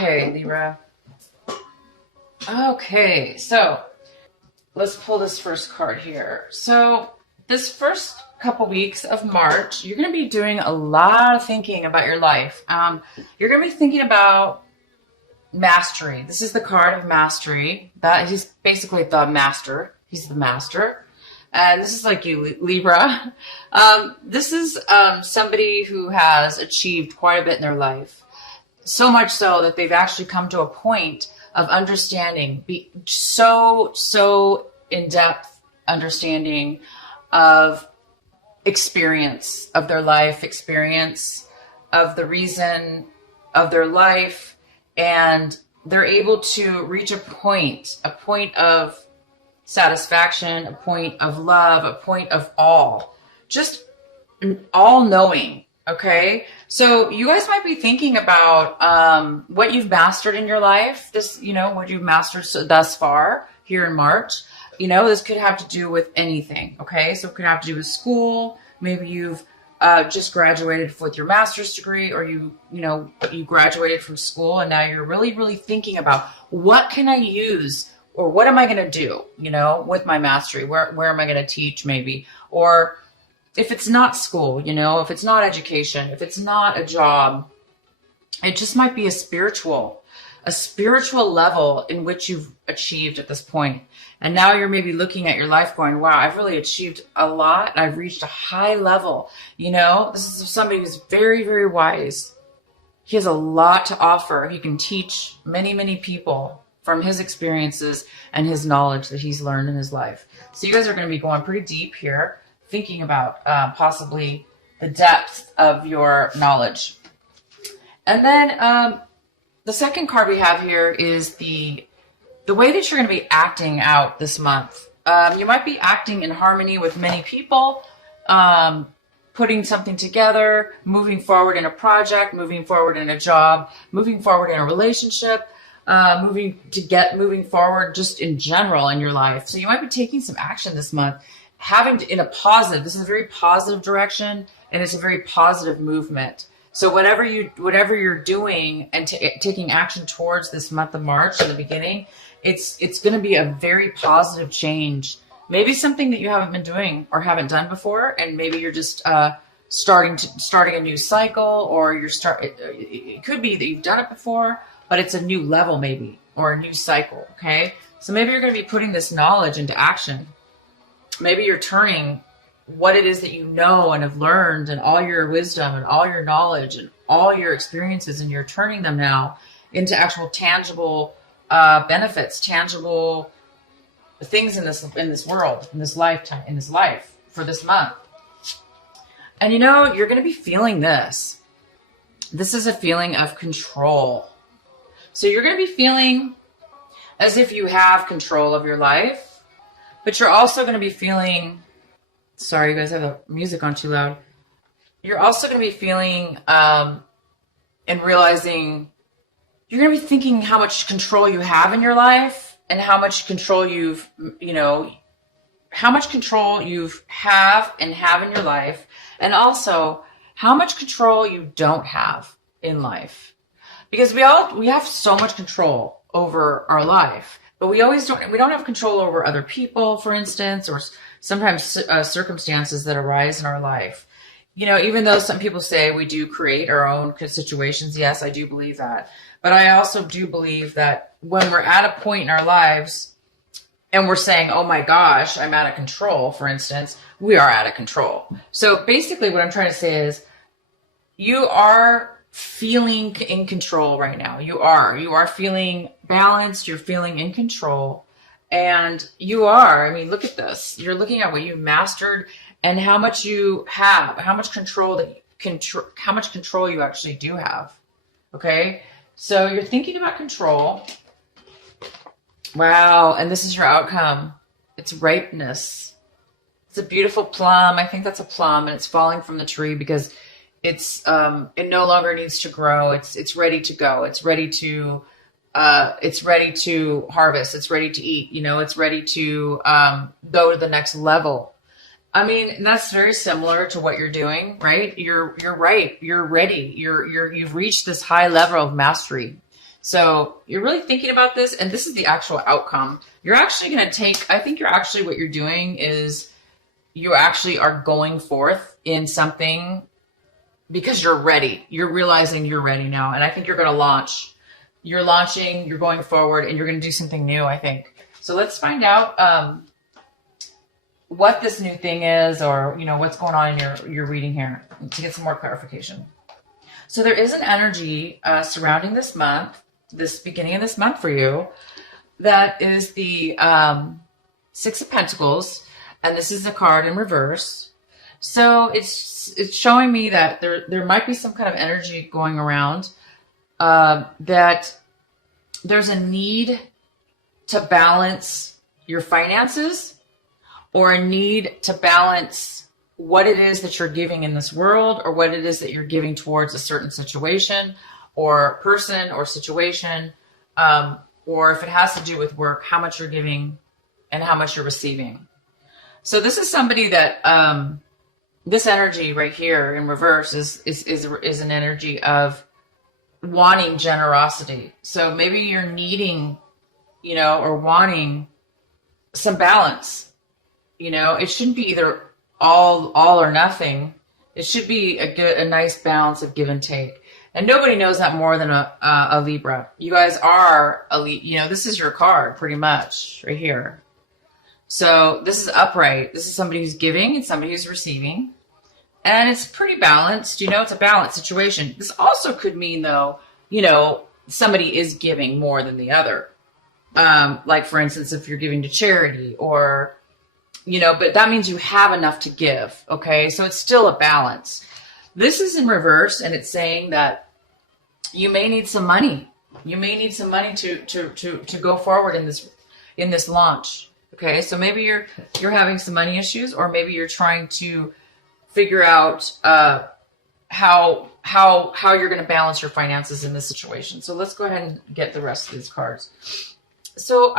Okay, Libra. Okay, so let's pull this first card here. So this first couple weeks of March, you're going to be doing a lot of thinking about your life. You're going to be thinking about mastery. This is the card of mastery. That he's basically the master. He's the master. And this is like you, Libra. This is somebody who has achieved quite a bit in their life. So much so that they've actually come to a point of understanding, so in-depth understanding of experience of their life, experience of the reason of their life, and they're able to reach a point of satisfaction, a point of love, a point of just all knowing. Okay, so you guys might be thinking about what you've mastered in your life. This, what you've mastered thus far here in March. This could have to do with anything. Okay, so it could have to do with school. Maybe you've just graduated with your master's degree, or you graduated from school, and now you're really, really thinking about what can I use, or what am I going to do, with my mastery? Where am I going to teach, maybe, or if it's not school, if it's not education, if it's not a job, it just might be a spiritual level in which you've achieved at this point. And now you're maybe looking at your life going, wow, I've really achieved a lot. I've reached a high level. This is somebody who's very, very wise. He has a lot to offer. He can teach many, many people from his experiences and his knowledge that he's learned in his life. So you guys are going to be going pretty deep here, thinking about possibly the depth of your knowledge. And then the second card we have here is the way that you're going to be acting out this month. You might be acting in harmony with many people, putting something together, moving forward in a project, moving forward in a job, moving forward in a relationship, moving forward just in general in your life. So you might be taking some action this month, this is a very positive direction, and it's a very positive movement. So whatever you're doing and taking action towards this month of March in the beginning, it's going to be a very positive change. Maybe something that you haven't been doing or haven't done before, and maybe you're just starting a new cycle, or it could be that you've done it before, but it's a new level maybe, or a new cycle. Okay, so maybe you're going to be putting this knowledge into action. Maybe you're turning what it is that you know and have learned, and all your wisdom and all your knowledge and all your experiences, and you're turning them now into actual tangible benefits, tangible things in this world, in this lifetime, in this life for this month. And you're going to be feeling this. This is a feeling of control. So you're going to be feeling as if you have control of your life. But you're also going to be feeling, sorry, you guys have the music on too loud. You're also going to be feeling and realizing, you're going to be thinking how much control you have in your life, and how much control you have in your life, and also how much control you don't have in life. Because we have so much control over our life. But we don't have control over other people, for instance, or sometimes circumstances that arise in our life. Even though some people say we do create our own situations, yes, I do believe that. But I also do believe that when we're at a point in our lives and we're saying, oh my gosh, I'm out of control, for instance, we are out of control. So basically what I'm trying to say is, you are feeling in control right now. You are feeling balanced. You're feeling in control, and look at this. You're looking at what you mastered and how much you have, how much control you actually do have. Okay. So you're thinking about control. Wow. And this is your outcome. It's ripeness. It's a beautiful plum. I think that's a plum, and it's falling from the tree because it no longer needs to grow. It's ready to go. It's ready to harvest. It's ready to eat. It's ready to go to the next level. I mean, that's very similar to what you're doing, right? You're right. You're ready. You've reached this high level of mastery. So you're really thinking about this, and this is the actual outcome. You're actually going to take, I think what you're doing is you actually are going forth in something because you're ready. You're realizing you're ready now. And I think you're going to launch. You're launching, you're going forward, and you're going to do something new, I think. So let's find out what this new thing is, or, you know, what's going on in your reading here to get some more clarification. So there is an energy surrounding this month, this beginning of this month for you, that is the Six of Pentacles, and this is a card in reverse. So it's showing me that there might be some kind of energy going around, that there's a need to balance your finances, or a need to balance what it is that you're giving in this world, or what it is that you're giving towards a certain situation or person or situation, or if it has to do with work, how much you're giving and how much you're receiving. So this is somebody that this energy right here in reverse is an energy of wanting generosity. So maybe you're needing, you know, or wanting some balance. You know, it shouldn't be either all or nothing. It should be a nice balance of give and take. And nobody knows that more than a Libra. You guys are you know, this is your card pretty much right here. So this is upright. This is somebody who's giving and somebody who's receiving. And it's pretty balanced. You know, it's a balanced situation. This also could mean, though, you know, somebody is giving more than the other. Like, for instance, if you're giving to charity, or, you know, but that means you have enough to give. Okay. So it's still a balance. This is in reverse, and it's saying that you may need some money. You may need some money to go forward in this launch. Okay. So maybe you're having some money issues, or maybe you're trying to figure out, how you're going to balance your finances in this situation. So let's go ahead and get the rest of these cards. So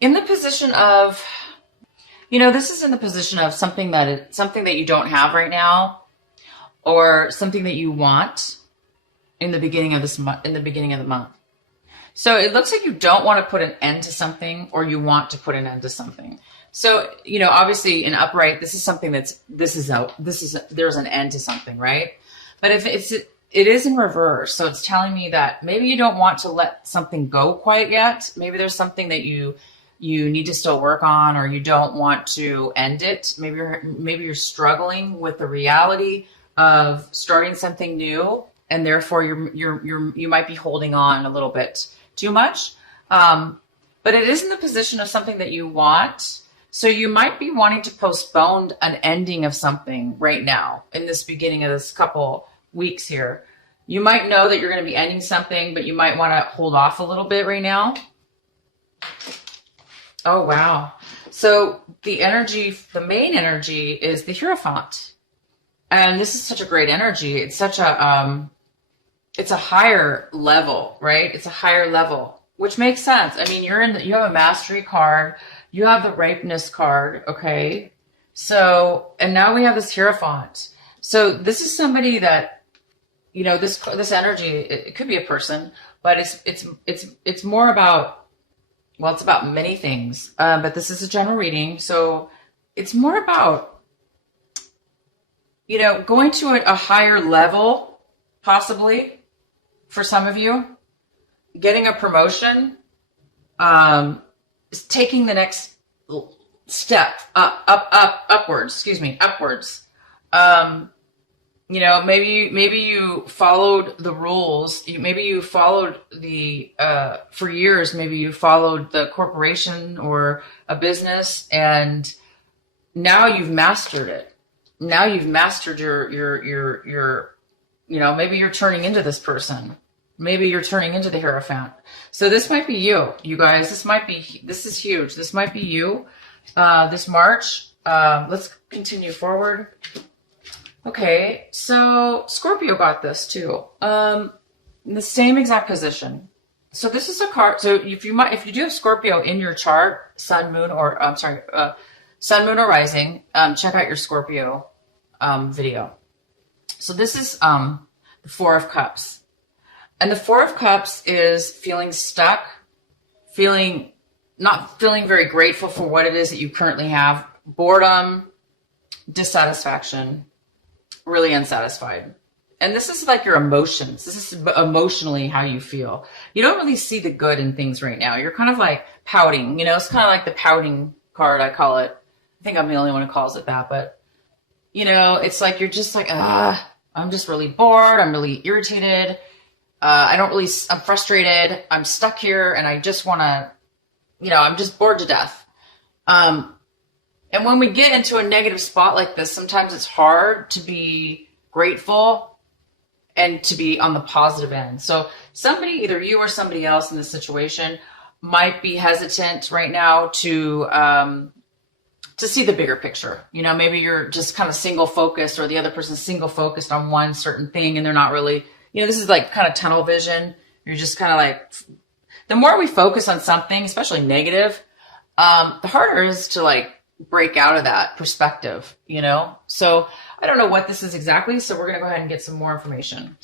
in the position of, you know, this is in the position of something that you don't have right now, or something that you want in the beginning of this month, in the beginning of the month. So it looks like you don't want to put an end to something, or you want to put an end to something. So, you know, obviously in upright, this is something there's an end to something, right? But if it is in reverse, so it's telling me that maybe you don't want to let something go quite yet. Maybe there's something that you need to still work on, or you don't want to end it. Maybe you're struggling with the reality of starting something new, and therefore you might be holding on a little bit too much. But it is in the position of something that you want. So you might be wanting to postpone an ending of something right now in this beginning of this couple weeks here. You might know that you're going to be ending something, but you might want to hold off a little bit right now. Oh, wow. So the main energy is the Hierophant. And this is such a great energy. It's such it's a higher level, right? It's a higher level, which makes sense. I mean, you have a Mastery card. You have the Ripeness card, okay? So, and now we have this Hierophant. So this is somebody that, you know, this energy, it could be a person, but it's more about, well, it's about many things, but this is a general reading. So it's more about, you know, going to a higher level, possibly, for some of you, getting a promotion, is taking the next step upwards. You know, maybe you followed the rules. Maybe you followed for years, maybe you followed the corporation or a business, and now you've mastered it. Now you've mastered your, you know, maybe you're turning into this person. Maybe you're turning into the Hierophant. So this might be you guys. This is huge. This might be you, this March. Let's continue forward. Okay. So Scorpio got this too. In the same exact position. So this is a card. So if you do have Scorpio in your chart, sun, moon, or sun, moon, or rising, check out your Scorpio, video. So this is, the Four of Cups. And the Four of Cups is feeling stuck, not feeling very grateful for what it is that you currently have, boredom, dissatisfaction, really unsatisfied. And this is like your emotions. This is emotionally how you feel. You don't really see the good in things right now. You're kind of like pouting, it's kind of like the pouting card, I call it. I think I'm the only one who calls it that, but it's like, you're just like, I'm just really bored. I'm really irritated. I'm frustrated. I'm stuck here and I just want to, I'm just bored to death. And when we get into a negative spot like this, sometimes it's hard to be grateful and to be on the positive end. So somebody, either you or somebody else in this situation, might be hesitant right now to see the bigger picture. Maybe you're just kind of single focused, or the other person's single focused on one certain thing, and they're not really, this is like kind of tunnel vision. You're just kind of like, the more we focus on something, especially negative, the harder it is to like break out of that perspective, So I don't know what this is exactly, so we're going to go ahead and get some more information.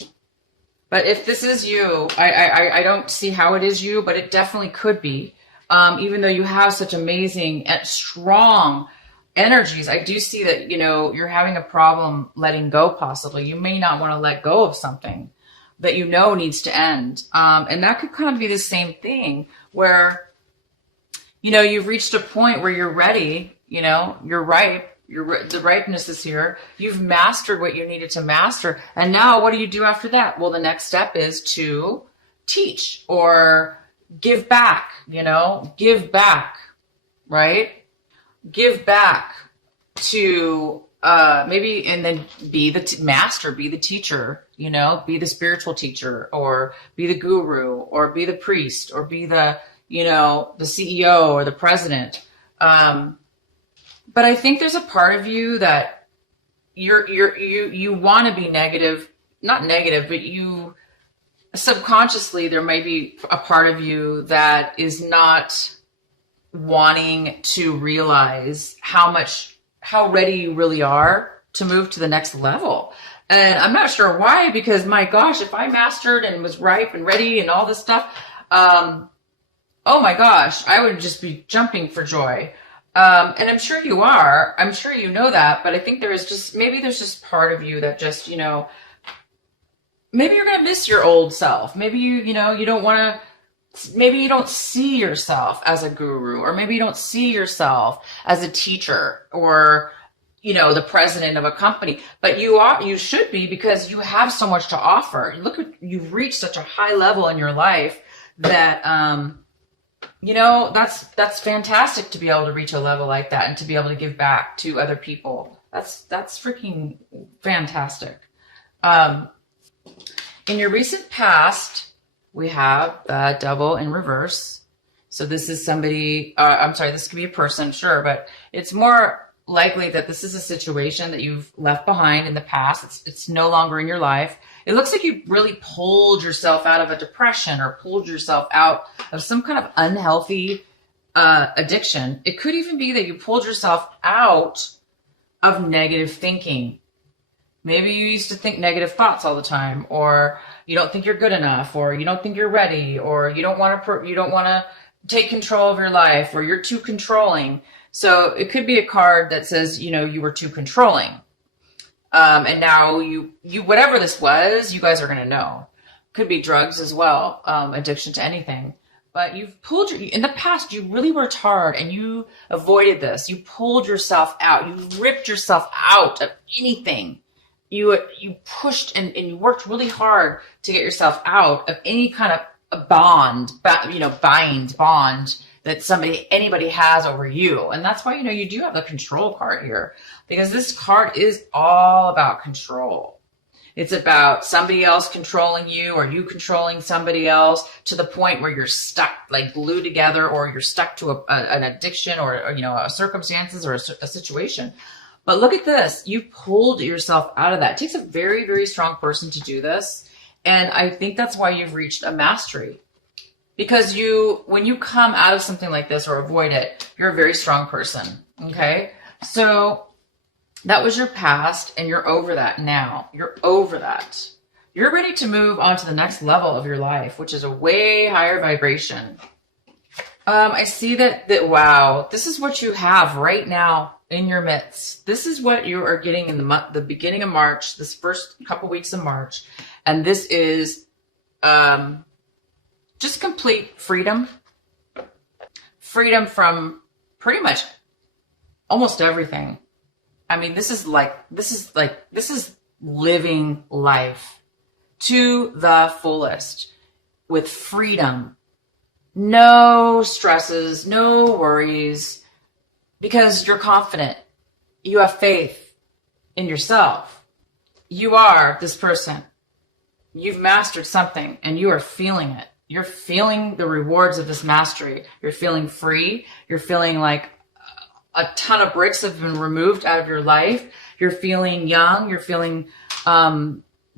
But if this is you, I don't see how it is you, but it definitely could be. Even though you have such amazing and strong energies, I do see that, you're having a problem letting go possibly. You may not want to let go of something that needs to end. And that could kind of be the same thing where, you've reached a point where you're ready, you're ripe. The ripeness is here. You've mastered what you needed to master. And now what do you do after that? Well, the next step is to teach or give back, give back, right? Give back to, maybe, and then be the master, be the teacher, be the spiritual teacher, or be the guru, or be the priest, or be the, the CEO or the president. But I think there's a part of you that you want to be negative, not negative, but you subconsciously, there may be a part of you that is not wanting to realize how ready you really are to move to the next level. And I'm not sure why, because my gosh, if I mastered and was ripe and ready and all this stuff, oh my gosh, I would just be jumping for joy. And I'm sure you are. I'm sure you know that, but I think there's just part of you that just, maybe you're going to miss your old self. Maybe you don't want to, maybe you don't see yourself as a guru, or maybe you don't see yourself as a teacher, or, the president of a company, but you should be, because you have so much to offer. You've reached such a high level in your life that, that's fantastic to be able to reach a level like that and to be able to give back to other people. That's freaking fantastic. In your recent past, we have the Devil in reverse. So this is somebody, this could be a person, sure, but it's more likely that this is a situation that you've left behind in the past. It's no longer in your life. It looks like you really pulled yourself out of a depression, or pulled yourself out of some kind of unhealthy addiction. It could even be that you pulled yourself out of negative thinking. Maybe you used to think negative thoughts all the time, or you don't think you're good enough, or you don't think you're ready, or you don't want to take control of your life, or you're too controlling. So it could be a card that says, you were too controlling. And now you whatever this was, you guys are going to know. Could be drugs as well, addiction to anything. But in the past, you really worked hard and you avoided this. You pulled yourself out. You ripped yourself out of anything. You pushed and you worked really hard to get yourself out of any kind of a bond that anybody has over you. And that's why, you do have the control card here, because this card is all about control. It's about somebody else controlling you, or you controlling somebody else, to the point where you're stuck, like glued together, or you're stuck to an addiction, or a circumstances, or a situation. But look at this. You pulled yourself out of that. It takes a very, very strong person to do this. And I think that's why you've reached a mastery. Because when you come out of something like this or avoid it, you're a very strong person. Okay? So that was your past, and you're over that now. You're over that. You're ready to move on to the next level of your life, which is a way higher vibration. I see that wow, this is what you have right now in your midst. This is what you are getting in the beginning of March, this first couple weeks of March. And this is just complete freedom. Freedom from pretty much almost everything. I mean, this is living life to the fullest with freedom. No stresses, no worries, because you're confident. You have faith in yourself. You are this person. You've mastered something and you are feeling it. You're feeling the rewards of this mastery. You're feeling free. You're feeling like a ton of bricks have been removed out of your life. You're feeling young. You're feeling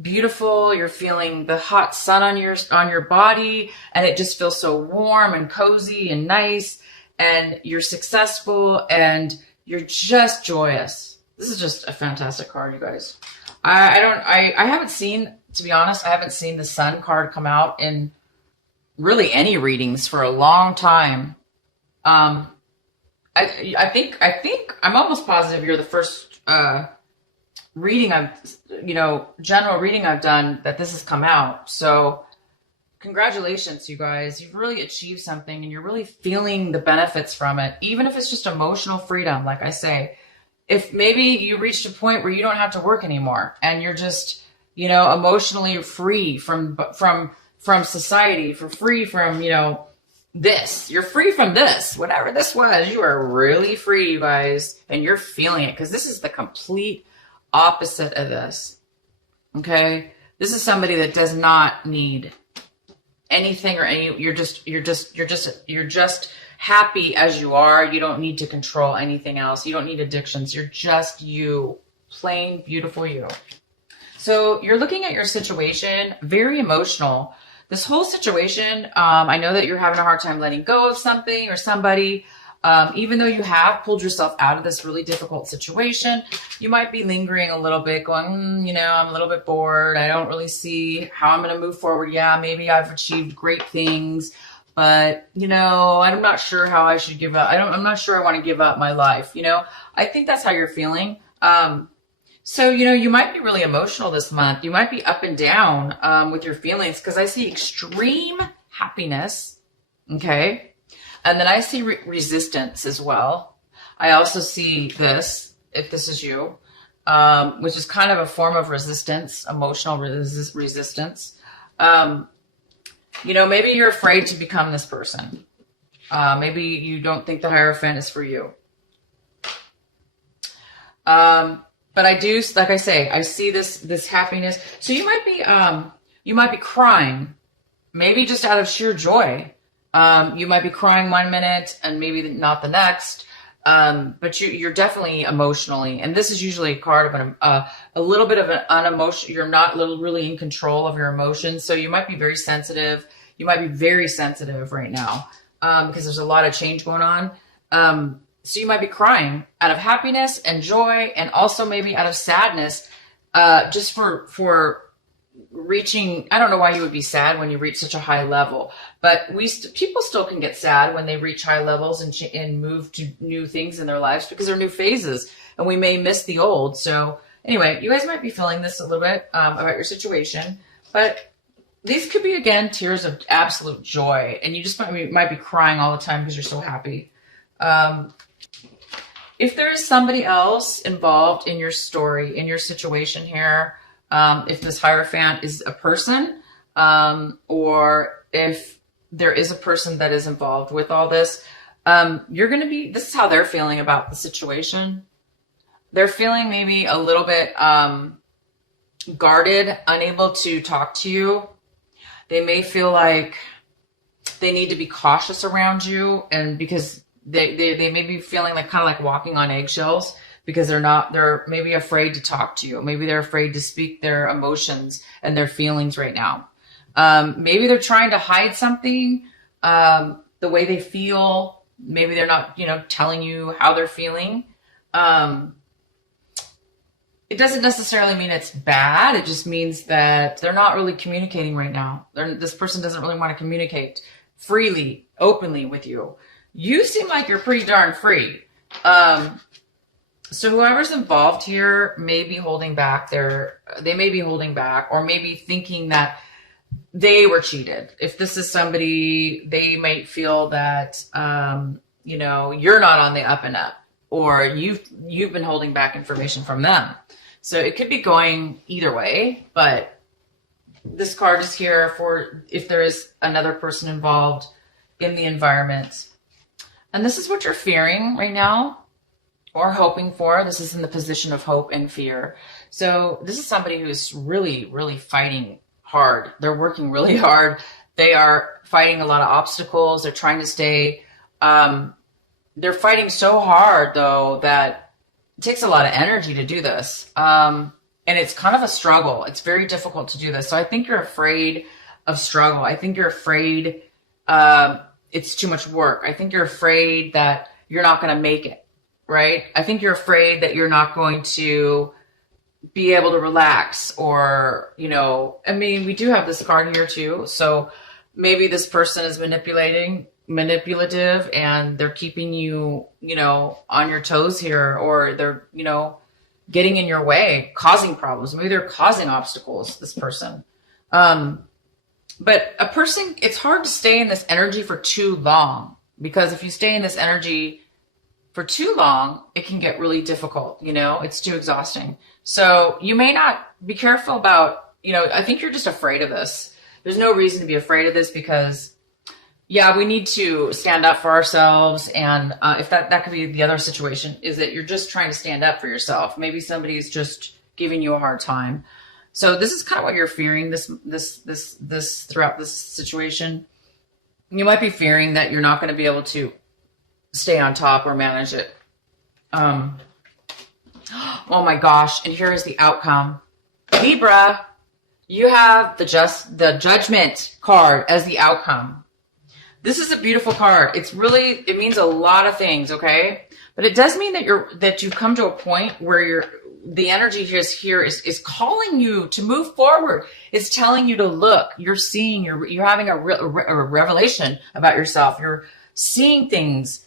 beautiful. You're feeling the hot sun on your body, and it just feels so warm and cozy and nice, and you're successful and you're just joyous. This is just a fantastic card, you guys. I haven't seen, to be honest, I haven't seen the sun card come out in really any readings for a long time. I think I'm almost positive you're the first reading general reading I've done that this has come out. So congratulations, you guys. You've really achieved something and you're really feeling the benefits from it, even if it's just emotional freedom. Like I say, if maybe you reached a point where you don't have to work anymore and you're just, emotionally free from society, free from, this. You're free from this, whatever this was. You are really free, you guys, and you're feeling it, because this is the complete opposite of this. Okay, this is somebody that does not need anything or any. You're just happy as you are. You don't need to control anything else. You don't need addictions. You're just you, plain beautiful you. So you're looking at your situation, very emotional. This whole situation, I know that you're having a hard time letting go of something or somebody. Even though you have pulled yourself out of this really difficult situation, you might be lingering a little bit, going, I'm a little bit bored. I don't really see how I'm going to move forward. Yeah, maybe I've achieved great things, but, I'm not sure how I should give up. I'm not sure I want to give up my life. I think that's how you're feeling. So, you might be really emotional this month. You might be up and down with your feelings, because I see extreme happiness. Okay. And then I see resistance as well. I also see this, if this is you, which is kind of a form of resistance, emotional resistance. Maybe you're afraid to become this person. Maybe you don't think the Hierophant is for you. But I do, like I say, I see this happiness. So you might be crying, maybe just out of sheer joy. You might be crying 1 minute and maybe not the next. But you're definitely emotionally, and this is usually a card of a little bit of an unemotional. You're not really in control of your emotions. So you might be very sensitive. You might be very sensitive right now, because there's a lot of change going on. So you might be crying out of happiness and joy, and also maybe out of sadness, just for reaching. I don't know why you would be sad when you reach such a high level, but people still can get sad when they reach high levels and move to new things in their lives, because they're new phases, and we may miss the old. So anyway, you guys might be feeling this a little bit about your situation, but these could be, again, tears of absolute joy, and you just might be crying all the time because you're so happy. If there is somebody else involved in your story, in your situation here, if this Hierophant is a person, or if there is a person that is involved with all this, this is how they're feeling about the situation. They're feeling maybe a little bit guarded, unable to talk to you. They may feel like they need to be cautious around you, and because they may be feeling like kind of like walking on eggshells, because they're maybe afraid to talk to you. Maybe they're afraid to speak their emotions and their feelings right now. Maybe they're trying to hide something, the way they feel. Maybe they're not, telling you how they're feeling. it doesn't necessarily mean it's bad. It just means that they're not really communicating right now. This person doesn't really want to communicate freely, openly with you. You seem like you're pretty darn free. So whoever's involved here may be holding back they may be holding back, or maybe thinking that they were cheated. If this is somebody, they might feel that, you know, you're not on the up and up, or you've been holding back information from them. So it could be going either way, but this card is here for if there is another person involved in the environment. And this is what you're fearing right now or hoping for. This is in the position of hope and fear. So this is somebody who's really, really fighting hard. They're working really hard. They are fighting a lot of obstacles. They're trying to stay, they're fighting so hard though that it takes a lot of energy to do this. And it's kind of a struggle. It's very difficult to do this. So I think you're afraid of struggle. I think you're afraid it's too much work. I think you're afraid that you're not going to make it, right? I think you're afraid that you're not going to be able to relax, or, you know, I mean, we do have this card here too. So maybe this person is manipulative and they're keeping you, you know, on your toes here, or they're, you know, getting in your way, causing problems. Maybe they're causing obstacles, this person. But a person, it's hard to stay in this energy for too long, because if you stay in this energy for too long, it can get really difficult. You know, it's too exhausting. So you may not be careful about, you know, I think you're just afraid of this. There's no reason to be afraid of this, because yeah, we need to stand up for ourselves. And if that could be the other situation, is that you're just trying to stand up for yourself. Maybe somebody's just giving you a hard time. So this is kind of what you're fearing this throughout this situation. You might be fearing that you're not going to be able to stay on top or manage it. Oh my gosh. And here is the outcome. Libra, you have the Judgment card as the outcome. This is a beautiful card. It means a lot of things, okay? But it does mean that you've come to a point where the energy is calling you to move forward. It's telling you to look. You're seeing, you're having a revelation about yourself. You're seeing things.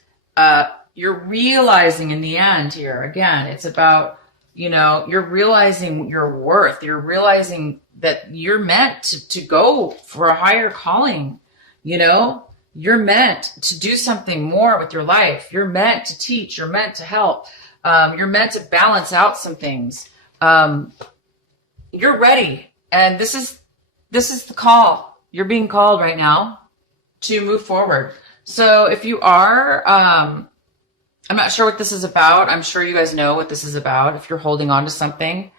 You're realizing in the end here, again, it's about, you know, you're realizing your worth. You're realizing that you're meant to go for a higher calling, you know? You're meant to do something more with your life. You're meant to teach. You're meant to help. You're meant to balance out some things. You're ready. And this is the call. You're being called right now to move forward. So if you are, I'm not sure what this is about. I'm sure you guys know what this is about. If you're holding on to something,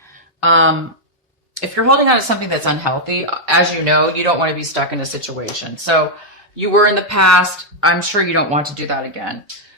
if you're holding on to something that's unhealthy, as you know, you don't want to be stuck in a situation. So you were in the past. I'm sure you don't want to do that again.